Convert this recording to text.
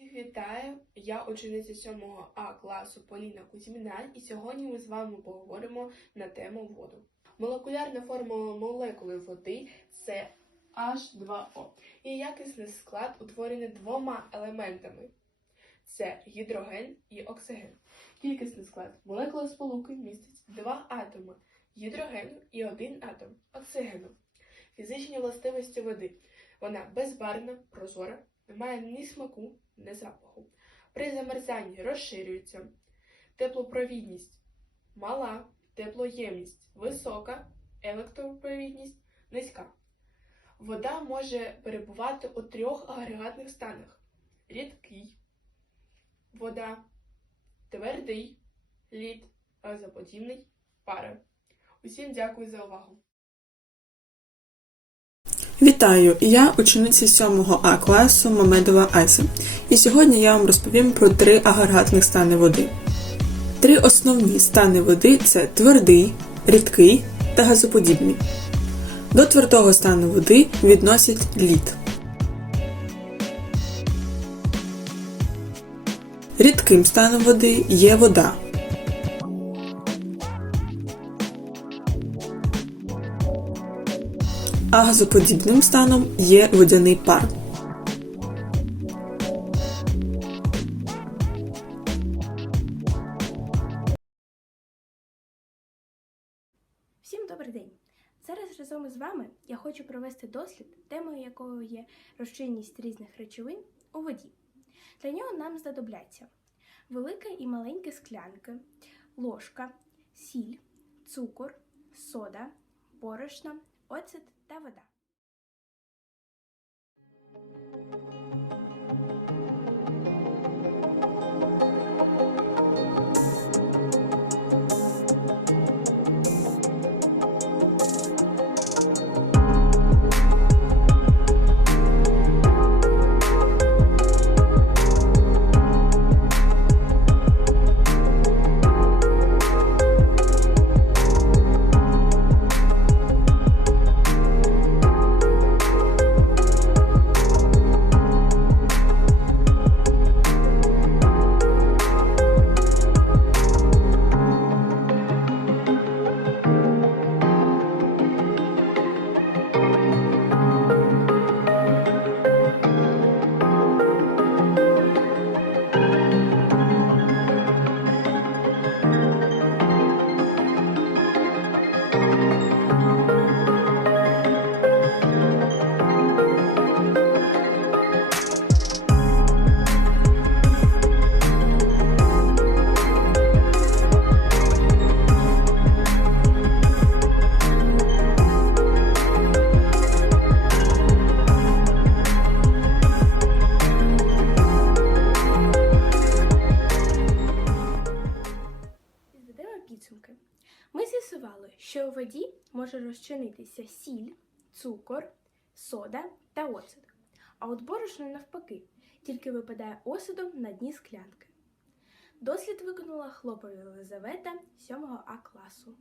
Всіх вітаю! Я учениця 7 А класу Поліна Кузьміна, і сьогодні ми з вами поговоримо на тему воду. Молекулярна формула молекули води це H2O. І якісний склад утворений двома елементами: це гідроген і оксиген. Кількісний склад молекули сполуки містить два атоми гідрогену і один атом оксигену. Фізичні властивості води. Вона безбарвна, прозора, не має ні смаку, ні запаху. При замерзанні розширюється. Теплопровідність мала, теплоємність висока, електропровідність низька. Вода може перебувати у трьох агрегатних станах: рідкий, вода, твердий, лід, газоподібний, пара. Усім дякую за увагу! Вітаю! Я учениця 7 А класу Мамедова Ася. І сьогодні я вам розповім про три агрегатних стани води. Три основні стани води це твердий, рідкий та газоподібний. До твердого стану води відносять лід. Рідким станом води є вода. А газоподібним станом є водяний пар. Всім добрий день! Зараз разом із вами я хочу провести дослід, темою якого є розчинність різних речовин у воді. Для нього нам знадобляться велика і маленька склянки, ложка, сіль, цукор, сода, борошно, оцет та вода. Що у воді може розчинитися сіль, цукор, сода та оцет. А от борошно навпаки, тільки випадає осадом на дні склянки. Дослід виконала хлопова Єлизавета 7 А класу.